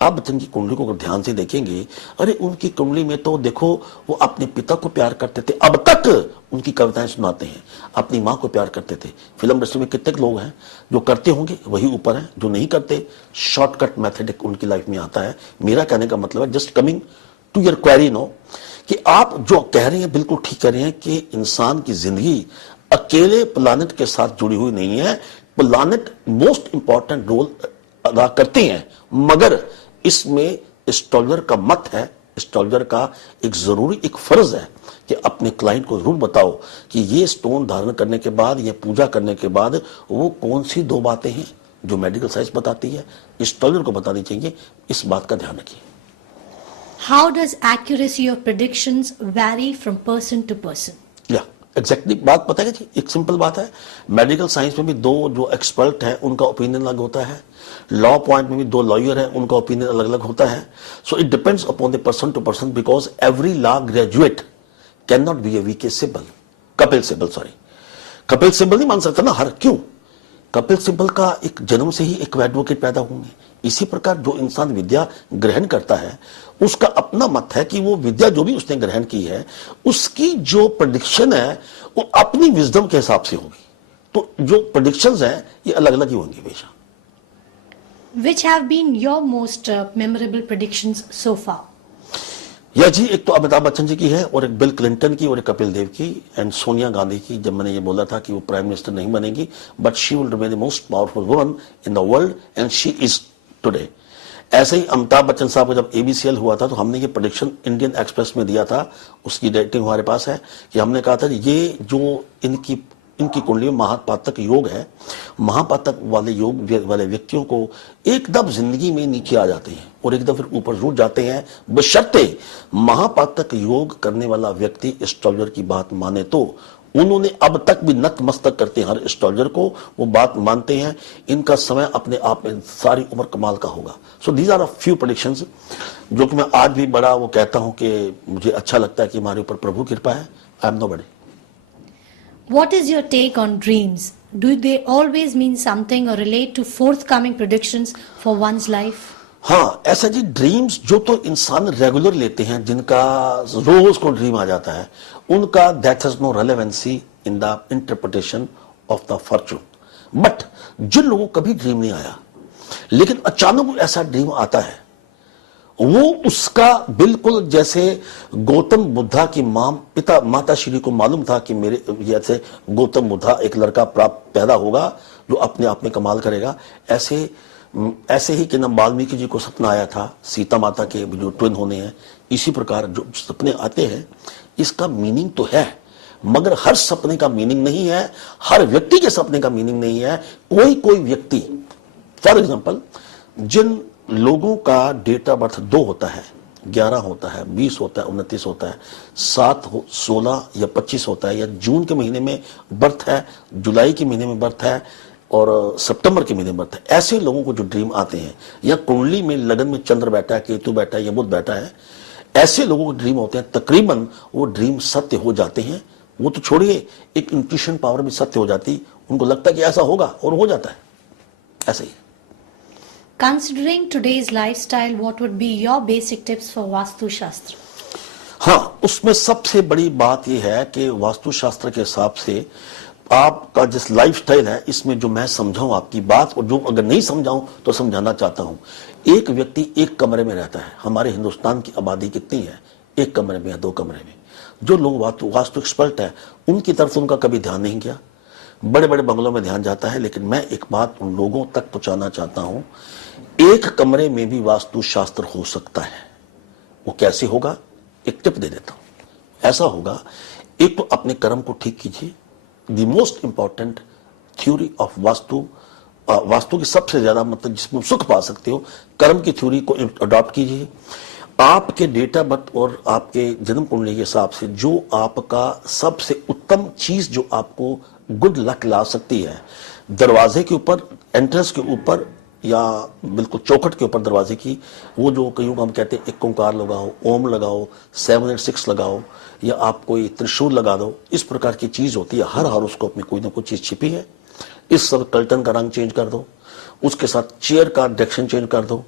आप बच्चन की कुंडली को अगर ध्यान से देखेंगे, अरे उनकी कुंडली में तो देखो वो अपने पिता को प्यार करते थे, अब तक उनकी कविताएं सुनाते हैं, अपनी माँ को प्यार करते थे। फिल्म इंडस्ट्री में कितने लोग हैं जो करते होंगे, वही ऊपर है, जो नहीं करते शॉर्टकट मेथड उनकी लाइफ में आता है। मेरा कहने का मतलब है, just coming to your query no, कि आप जो कह रहे हैं बिल्कुल ठीक कह रहे हैं कि इंसान की जिंदगी अकेले प्लानिट के साथ जुड़ी हुई नहीं है। प्लानिट मोस्ट इंपॉर्टेंट रोल अदा करते हैं, मगर इसमें एस्ट्रोलजर का मत है, एस्ट्रोलजर का एक जरूरी एक फर्ज है कि अपने क्लाइंट को जरूर बताओ कि ये स्टोन धारण करने के बाद या पूजा करने के बाद वो कौन सी दो बातें हैं जो मेडिकल साइंस बताती है, एस्ट्रोलजर को बतानी चाहिए। इस बात का ध्यान रखिए। How does accuracy of predictions vary from person to person? या एग्जैक्टली बात बताएगा जी, एक सिंपल बात है। मेडिकल साइंस में भी दो जो एक्सपर्ट हैं उनका ओपिनियन अलग होता है, लॉ पॉइंट में भी दो लॉयर हैं उनका ओपिनियन अलग अलग होता है। So it depends upon the person to person, because every law graduate can not be a VK Sibal, Kapil Sibal, sorry Kapil Sibal नहीं मान सकता ना हर, क्यों? कपिल सिब्बल का एक जन्म से ही एक एडवोकेट पैदा होंगे। इसी प्रकार जो इंसान विद्या ग्रहण करता है उसका अपना मत है कि वो विद्या जो भी उसने ग्रहण की है उसकी जो प्रेडिक्शन है वो अपनी विजडम के हिसाब से होगी। तो जो प्रेडिक्शंस हैं ये अलग अलग ही होंगी हमेशा। Which have been your most memorable predictions so far? या जी, एक तो अमिताभ बच्चन जी की है, और एक बिल क्लिंटन की, और एक कपिल देव की, एंड सोनिया गांधी की। जब मैंने ये बोला था कि वो प्राइम मिनिस्टर नहीं बनेगी but she will remain the most powerful woman in the world and she is today. ऐसे ही अमिताभ बच्चन साहब का जब एबीसीएल हुआ था तो हमने ये प्रेडिक्शन इंडियन एक्सप्रेस में दिया था, उसकी डेटिंग हमारे पास है, कि हमने कहा था ये जो इनकी कुंडली में महापातक योग है, महापातक वाले योग वाले व्यक्तियों को एकदम जिंदगी में नीचे आ जाते हैं और एकदम फिर ऊपर जुट जाते हैं, बशर्ते महापातक योग करने वाला व्यक्ति एस्ट्रोलजर की बात माने। तो उन्होंने अब तक भी नतमस्तक करते हैं हर एस्ट्रोलजर को, वो बात मानते हैं। इनका समय अपने आप में सारी उम्र कमाल का होगा। So these are a few predictions जो कि मैं आज भी बड़ा वो कहता हूं कि मुझे अच्छा लगता है कि हमारे ऊपर प्रभु कृपा है। I am nobody. What is your take on dreams? Do they always mean something or relate to forthcoming predictions for one's life? हाँ, ऐसा जी, ड्रीम्स जो तो इंसान रेगुलर लेते हैं, जिनका रोज को ड्रीम आ जाता है, उनका that has no relevancy in the interpretation of the fortune. But जिन लोगों को कभी ड्रीम नहीं आया लेकिन अचानक ऐसा ड्रीम आता है, वो उसका बिल्कुल जैसे गौतम बुद्धा की माता श्री को मालूम था कि मेरे जैसे गौतम बुद्धा एक लड़का प्राप्त पैदा होगा जो अपने आप में कमाल करेगा, ऐसे ही कि नाम वाल्मीकि जी को सपना आया था सीता माता के जो ट्विन होने हैं। इसी प्रकार जो सपने आते हैं इसका मीनिंग तो है, मगर हर सपने का मीनिंग नहीं है, हर व्यक्ति के सपने का मीनिंग नहीं है। कोई कोई व्यक्ति, फॉर एग्जाम्पल, जिन लोगों का डेट ऑफ बर्थ 2 होता है, 11 होता है, 20 होता है, 29 होता है, 7, 16 या 25 होता है, या जून के महीने में बर्थ है, जुलाई के महीने में बर्थ है और सितंबर के महीने में बर्थ है, ऐसे लोगों को जो ड्रीम आते हैं, या कुंडली में लगन में चंद्र बैठा है, केतु बैठा है या बुध बैठा है, ऐसे लोगों को ड्रीम होते हैं, तकरीबन वो ड्रीम सत्य हो जाते हैं। वो तो छोड़िए, एक इंट्यूशन पावर भी सत्य हो जाती, उनको लगता है कि ऐसा होगा और हो जाता है। ऐसे ही Considering today's lifestyle, what would be your basic tips for Vastu Shastra? हाँ, उसमें सबसे बड़ी बात यह है कि वास्तुशास्त्र के हिसाब से आपका जिस लाइफस्टाइल है, इसमें जो मैं समझाऊं आपकी बात, और जो अगर नहीं समझाऊं तो समझाना चाहता हूं। एक व्यक्ति एक कमरे में रहता है, हमारे हिंदुस्तान की आबादी कितनी है, एक कमरे में या 2 कमरे में। जो लोग वास्तु एक्सपर्ट है उनकी तरफ उनका कभी ध्यान नहीं गया, बड़े बड़े बंगलों में ध्यान जाता है। लेकिन मैं एक बात उन लोगों तक पहुंचाना चाहता हूं, एक कमरे में भी वास्तु शास्त्र हो सकता है। वो कैसे होगा, एक टिप दे देता हूं। ऐसा होगा, एक तो अपने कर्म को ठीक कीजिए। The most important theory of vastu की सबसे ज्यादा मतलब जिसमें सुख पा सकते हो, कर्म की थ्योरी को अडॉप्ट कीजिए। आपके डेटा बर्थ और आपके जन्म कुंडली के हिसाब से जो आपका सबसे उत्तम चीज जो आपको गुड लक ला सकती है, दरवाजे के ऊपर, एंट्रेंस के ऊपर या बिल्कुल चौखट के ऊपर दरवाजे की, वो जो कईयों को हम कहते हैं एक ओंकार लगाओ, ओम लगाओ, 786 लगाओ, या आप कोई त्रिशूल लगा दो। इस प्रकार की चीज होती है, हर हॉरोस्कोप में कोई ना कोई चीज छिपी है। इस सब कर्टन का रंग चेंज कर दो, उसके साथ चेयर का डायरेक्शन चेंज कर दो।